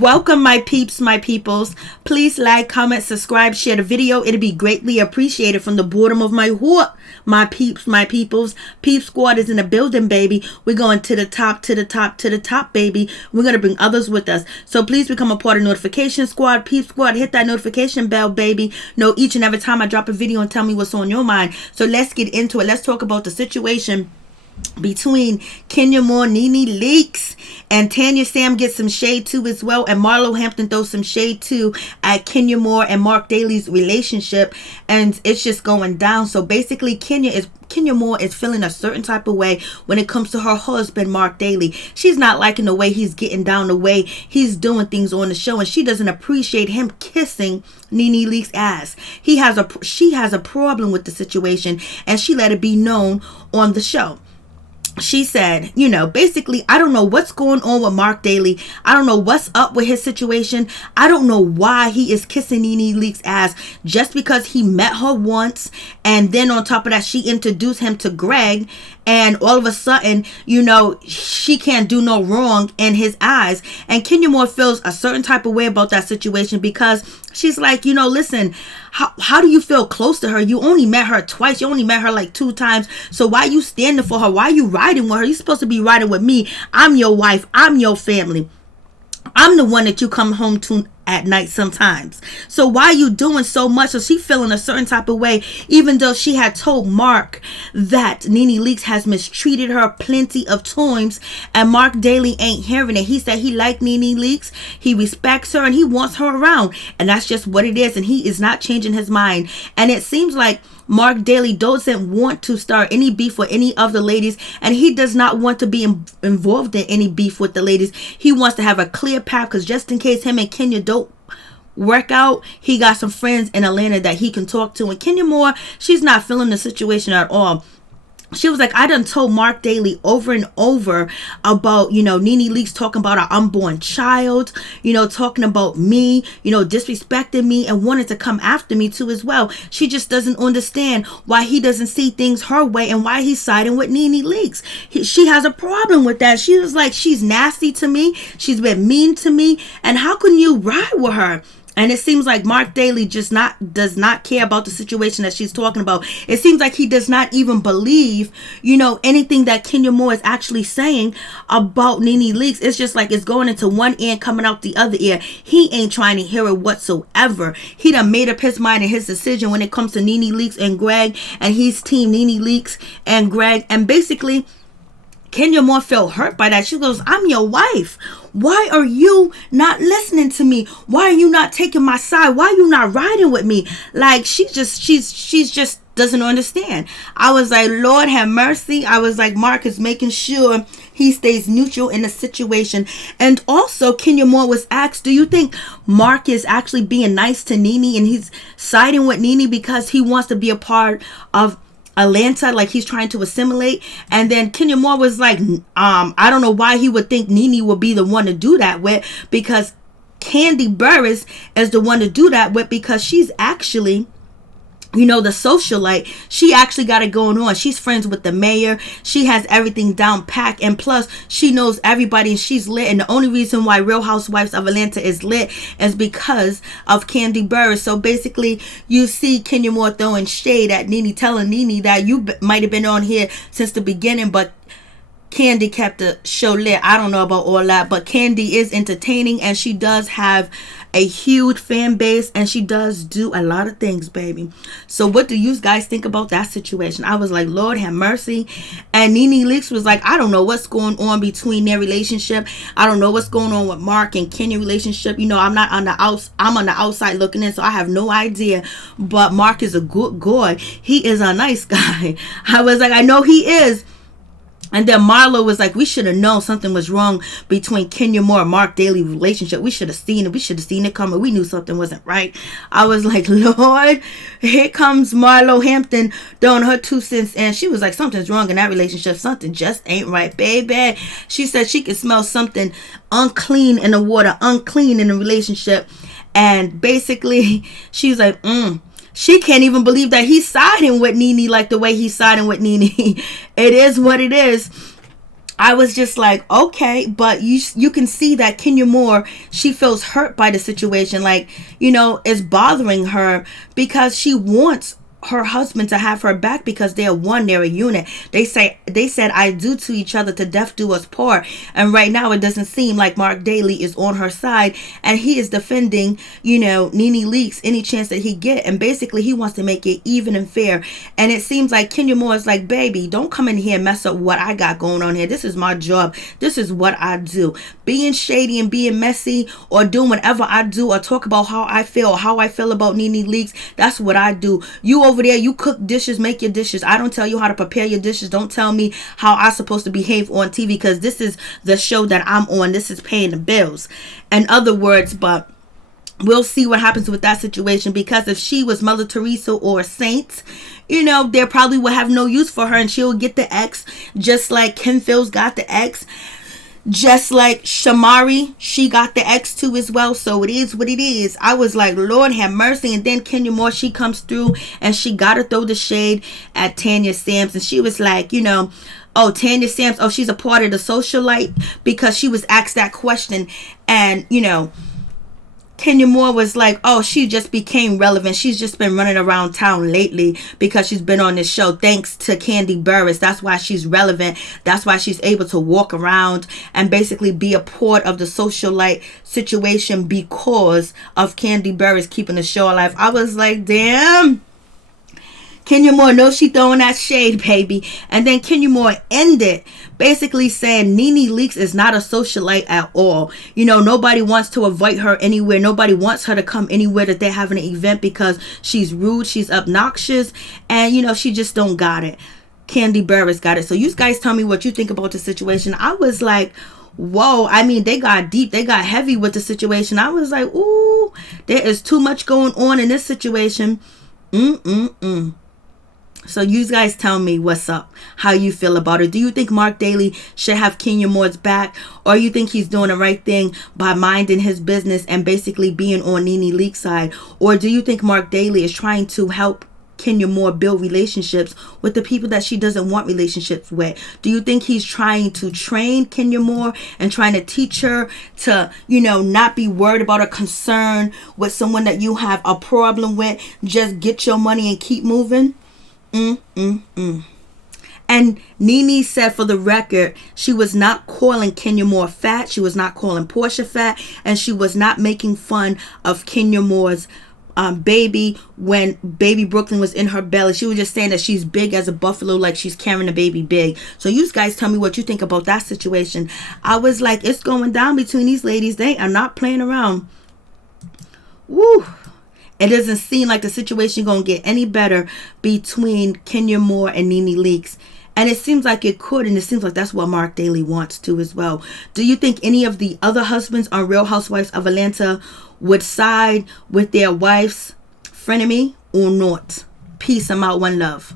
Welcome, my peeps, my peoples. Please like, comment, subscribe, share the video. It'll be greatly appreciated from the bottom of my heart. My peeps, my peoples. Peep Squad is in the building, baby. We're going to the top, to the top, to the top, baby. We're going to bring others with us. So please become a part of Notification Squad. Peep Squad, hit that notification bell, baby. Know each and every time I drop a video and tell me what's on your mind. So let's get into it. Let's talk about the situation between Kenya Moore, NeNe Leakes, and Tanya Sam gets some shade too as well, and Marlo Hampton throws some shade too at Kenya Moore and Marc Daly's relationship, and it's just going down. So basically Kenya Moore is feeling a certain type of way when it comes to her husband Marc Daly. She's not liking the way he's getting down, the way he's doing things on the show, and she doesn't appreciate him kissing NeNe Leakes' ass. She has a problem with the situation, and she let it be known on the show. She said, basically, I don't know what's going on with Marc Daly. I don't know what's up with his situation. I don't know why he is kissing NeNe Leakes' ass just because he met her once. And then on top of that, she introduced him to Greg. And all of a sudden, she can't do no wrong in his eyes. And Kenya Moore feels a certain type of way about that situation because she's like, listen, how do you feel close to her? You only met her twice. You only met her like 2 times. So why are you standing for her? Why are you riding with her? You're supposed to be riding with me. I'm your wife. I'm your family. I'm the one that you come home to at night sometimes. So why are you doing so much? So she feeling a certain type of way, even though she had told Marc that NeNe Leakes has mistreated her plenty of times, and Marc Daly ain't hearing it. He said he liked NeNe Leakes, he respects her, and he wants her around, and that's just what it is, and he is not changing his mind. And it seems like Marc Daly doesn't want to start any beef with any of the ladies, and he does not want to be involved in any beef with the ladies. He wants to have a clear path, because just in case him and Kenya don't work out, he got some friends in Atlanta that he can talk to. And Kenya Moore, she's not feeling the situation at all. She was like, I done told Marc Daly over and over about, NeNe Leakes talking about our unborn child, talking about me, disrespecting me and wanting to come after me too as well. She just doesn't understand why he doesn't see things her way and why he's siding with NeNe Leakes. She has a problem with that. She was like, she's nasty to me. She's been mean to me. And how can you ride with her? And it seems like Marc Daly does not care about the situation that she's talking about. It seems like he does not even believe, anything that Kenya Moore is actually saying about NeNe Leakes. It's just like it's going into one ear and coming out the other ear. He ain't trying to hear it whatsoever. He done made up his mind and his decision when it comes to NeNe Leakes and Greg, and he's team NeNe Leakes and Greg. And basically, Kenya Moore felt hurt by that. She goes, I'm your wife. Why are you not listening to me? Why are you not taking my side? Why are you not riding with me? Like, she's just doesn't understand. I was like, Lord have mercy. I was like, Marc is making sure he stays neutral in the situation. And also, Kenya Moore was asked, do you think Marc is actually being nice to NeNe and he's siding with NeNe because he wants to be a part of Atlanta, like he's trying to assimilate? And then Kenya Moore was like, I don't know why he would think NeNe would be the one to do that with, because Kandi Burruss is the one to do that with, because she's actually, the socialite. She actually got it going on. She's friends with the mayor. She has everything down packed. And plus, she knows everybody and she's lit. And the only reason why Real Housewives of Atlanta is lit is because of Kandi Burruss. So basically, you see Kenya Moore throwing shade at NeNe, telling NeNe that you might have been on here since the beginning, but Kandi kept the show lit. I don't know about all that, but Kandi is entertaining and she does have a huge fan base and she does do a lot of things, baby. So what do you guys think about that situation? I was like, Lord have mercy. And NeNe Leakes was like, I don't know what's going on between their relationship. I don't know what's going on with Marc and Kenya relationship. I'm on the outside looking in, so I have no idea. But Marc is a good guy. He is a nice guy. I was like, I know he is. And then Marlo was like, we should have known something was wrong between Kenya Moore and Marc Daly relationship. We should have seen it. We should have seen it coming. We knew something wasn't right. I was like, Lord, here comes Marlo Hampton throwing her 2 cents. And she was like, something's wrong in that relationship. Something just ain't right, baby. She said she could smell something unclean in the water, unclean in the relationship. And basically, she's like, She can't even believe that he's siding with NeNe like the way he's siding with NeNe. It is what it is. I was just like, okay, but you can see that Kenya Moore, she feels hurt by the situation. Like, it's bothering her because she wants her husband to have her back because they're one, they're a unit. They said I do to each other to death do us part. And right now it doesn't seem like Marc Daly is on her side, and he is defending, NeNe Leakes any chance that he get, and basically he wants to make it even and fair. And it seems like Kenya Moore is like, baby, don't come in here and mess up what I got going on here. This is my job. This is what I do. Being shady and being messy or doing whatever I do or talk about how I feel about NeNe Leakes, that's what I do. You over there, you cook dishes, make your dishes. I don't tell you how to prepare your dishes. Don't tell me how I'm supposed to behave on TV, because this is the show that I'm on. This is paying the bills. In other words, but we'll see what happens with that situation, because if she was Mother Teresa or a saint, they probably would have no use for her, and she'll get the X, just like Ken Phil's got the X. Just like Shamari, she got the X too as well. So it is what it is. I was like, Lord have mercy. And then Kenya Moore, she comes through and she got to throw the shade at Tanya Sams. And she was like, oh, Tanya Sams, oh, she's a part of the socialite, because she was asked that question. And, Kenya Moore was like, oh, she just became relevant. She's just been running around town lately because she's been on this show thanks to Kandi Burruss. That's why she's relevant. That's why she's able to walk around and basically be a part of the socialite situation because of Kandi Burruss keeping the show alive. I was like, damn. Kenya Moore knows she throwing that shade, baby. And then Kenya Moore ended basically saying NeNe Leakes is not a socialite at all. Nobody wants to invite her anywhere. Nobody wants her to come anywhere that they're having an event because she's rude, she's obnoxious, and she just don't got it. Kandi Burruss got it. So you guys tell me what you think about the situation. I was like, whoa, I mean, they got deep, they got heavy with the situation. I was like, ooh, there is too much going on in this situation. So you guys tell me what's up, how you feel about it. Do you think Marc Daly should have Kenya Moore's back, or you think he's doing the right thing by minding his business and basically being on NeNe Leakes' side? Or do you think Marc Daly is trying to help Kenya Moore build relationships with the people that she doesn't want relationships with? Do you think he's trying to train Kenya Moore and trying to teach her to, not be worried about or concerned with someone that you have a problem with? Just get your money and keep moving? And NeNe said, for the record, she was not calling Kenya Moore fat. She was not calling Portia fat. And she was not making fun of Kenya Moore's baby when baby Brooklyn was in her belly. She was just saying that she's big as a buffalo, like she's carrying a baby big. So you guys tell me what you think about that situation. I was like, it's going down between these ladies. They are not playing around. Woo. It doesn't seem like the situation going to get any better between Kenya Moore and NeNe Leakes. And it seems like it could, and it seems like that's what Marc Daly wants to as well. Do you think any of the other husbands on Real Housewives of Atlanta would side with their wife's frenemy or not? Peace. I'm out. One love.